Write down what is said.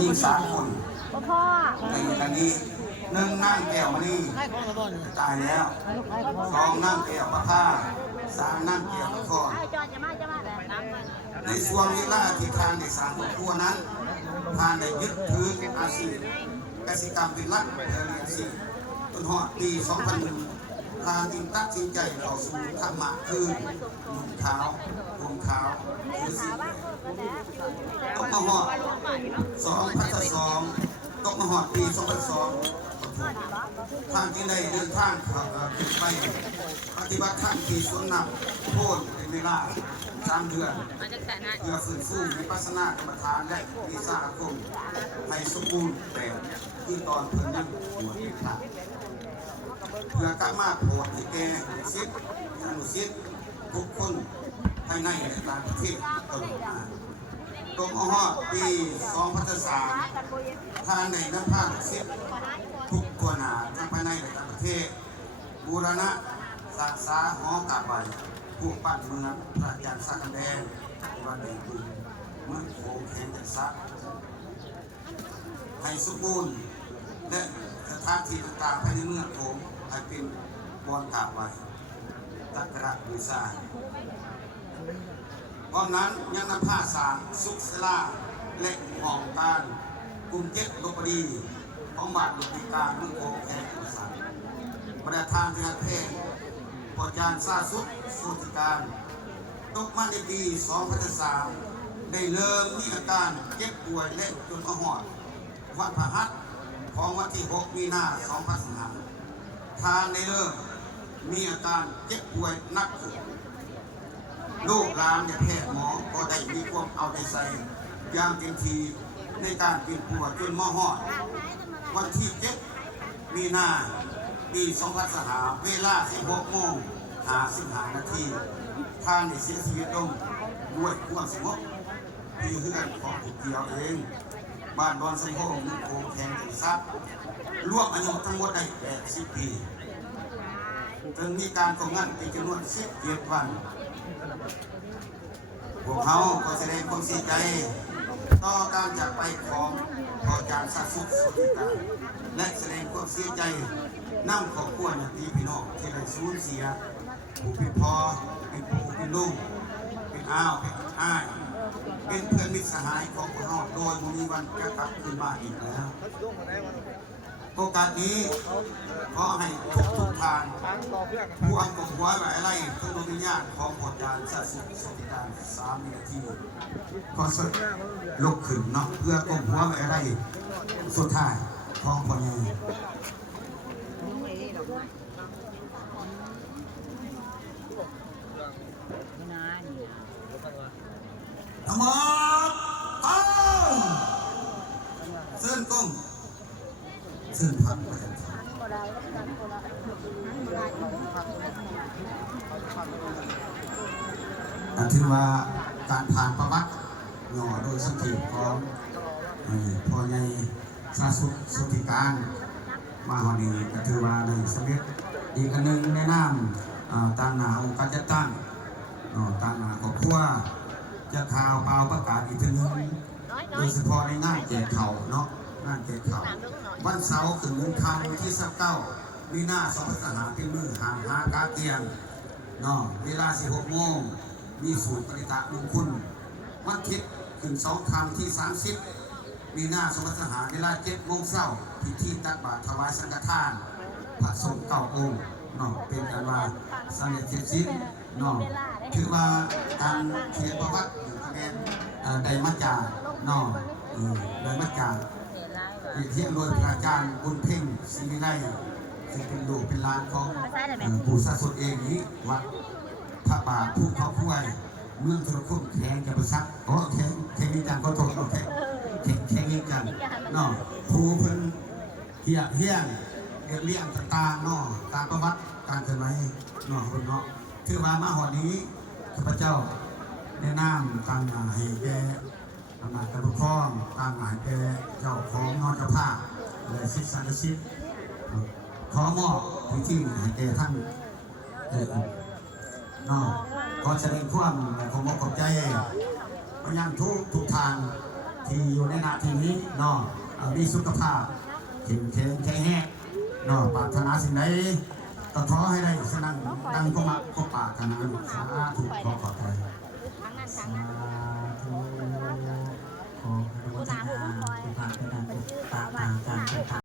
ยิง3 คนพ่อในกันนี้1นั่งแก้วมณีตายแล้ว2นั่งแก้วประภา3นั่งแก้วนครในช่วงนี้ล่าที่ทางใน3 ครอบครัวนั้นทานได้ยึดถืออาชีพกสิกรรมเป็นหลักเรียนสิจนหอดปี2001ทานจึงตัดสินใจเข้าสู่ธรรมะคือนุ่งขาวห่มขาวคือสิตกมาหอด2002ตกมาหอดปี2002ทางที่ได้เดินทางไปปฏิบัติธรรมที่สวนน้ำโพนเป็นเวลา3 เดือนเพื่อฟื้นฟูวิปัสสนากรรมฐานและวิชาอาคมให้สมบูรณ์แบบที่ตอนเพิ่นยังบวชเป็นพระเพื่อกลับมาโปรดให้แก่ศิษย์อนุศิษย์ทุกคนภายในและต่างประเทศตลอดมาตรงอ้อปี2003ทางในน้ำผ้าศิษย์ทุกตัวหนาทั้งภายในและต่างประเทศบูรณะสร้างสาหอกาบใบผู้ปั้นเมืองพระอาจารย์สักแดงวันเด็กปืนเมืองโขงแขนจักซักให้สมบูรณ์และสถานที่ต่างๆภายในเมืองโขงให้เป็นบอนกราบไหว้สักการะบูชาพร้อมนั้นยังนำผ้าสางสุขศาลาและห้องการกรุงเทพลพบุรีของบาทหลวงปู่การเมืองโขงแขนจักซักประธานที่นักเพลงปอจารย์ซาสุดสุติการตกมาในปี2003ได้เริ่มมีอาการเจ็บป่วยและจนมาหอดวันพฤหัสของวันที่6 มีนาคม 2005ทานในเริ่มมีอาการเจ็บป่วยหนักสุดลูกหลานและแพทย์หมอก็ได้มีความเอาใจใส่อย่างเต็มที่ในการกินป่วยจนมาหอดวันที่7 มีนาปี2005เวลา 16:55 นาทีทางในเสียชีวิตลงด้วยความสงบที่เฮือนของผู้เกี่ยวเองบ้านดอนสมพงษ์โขงแขนจักซักรวมอายุทั้งหมดได้80 ปีจึงมีการทำงานเป็นจำนวน17 วันพวกเขาก็แสดงความเสียใจต่อการจากไปของพอจารย์สักสุขสุติการและแสดงความเสียใจนำครอบครัวญาติพี่น้องที่ได้สูญเสียผู้เป็นพ่อเป็นปู่เป็นลุงเป็นอ้าวเป็นอ้ายเป็นเพื่อนมิตรสหายของพวกเราโดยมีวันจะกลับคืนมาอีกแล้วโอกาสนี้ขอให้ทุกทางผู้อังกฤษไว้ไว้อะไรทุกดวงวิญญาณของพอจารย์สักสุขสุติการ3 นาทีก็สุดลุกขึ้นเนาะเพื่อกลมหัวไว้อะไรสุดท้ายของพ่อใหญ่ทั้งหมดเอาเส้นก้มเส้นพักไปถือว่าการผ่านประวัติหน่อโดยสังเกตของพ่อใหญ่ซาสุสุติการมาหอนี้ก็ถือว่าในสำเร็จอีกอันหนึ่งในน้ำตามหนาองค์การจัดตั้งตามหนาครอบครัวจะข่าวเปล่าประกาศอีกทีนึงโดยเฉพาะในงานแจกเข่าเนาะงานแจกเข่าวันเสาร์ถึงวันคำที่19 มีนา2005เป็นมือหากาเกียงเนาะเวลา 16 โมงมีสูตรปริตะมงคลวันอาทิตย์ถึง2 คำที่ 30 มีนา2005เวลา 7 โมงเช้าพิธีตักบาตรถวายสังฆทานพระสงฆ์9 องค์เนาะเป็นการว่าสำเร็จเสร็จสิ้นเนาะถือว่าการเขียนประวัติอยู่คะแนนได้มาจากเนาะได้มาจากเทียนโดยพระอาจารย์บุญเพ่งศรีวิไลซึ่งเป็นลูกเป็นหลานของปู่ซาสุดเองนี้วัดพระบาทภูเขาคุ้ยเมืองสุรคุณแข่งกับประซักแข่งนี้กันก็โทษแข่งนี้กันเนาะผู้เพิ่นเฮี้ยงเลี้ยงต่างๆเนาะตามประวัติการเกิดไหมเนาะคนเนาะถือว่ามาหอนี้ข้าพเจ้าแนะนำตั้งให้แก่อำนาจการปกครองตั้งให้แก่เจ้าของนอนเจ้าภาพและศิษย์สันติศิษย์ขอมอบที่ให้แก่ท่านเนาะขอแสดงความขอบใจพยายามทุกทาง ที่อยู่ในหน้าที่นี้เนาะมีสุขภาพเข้มแข็งแข็งแรงเนาะปรารถนาสิ่งใดก็ขอให้ได้สนั่งดังก็มาก็ปากกันนะลูกสาธุขอขอบใจ ทางนั้นทางนั้น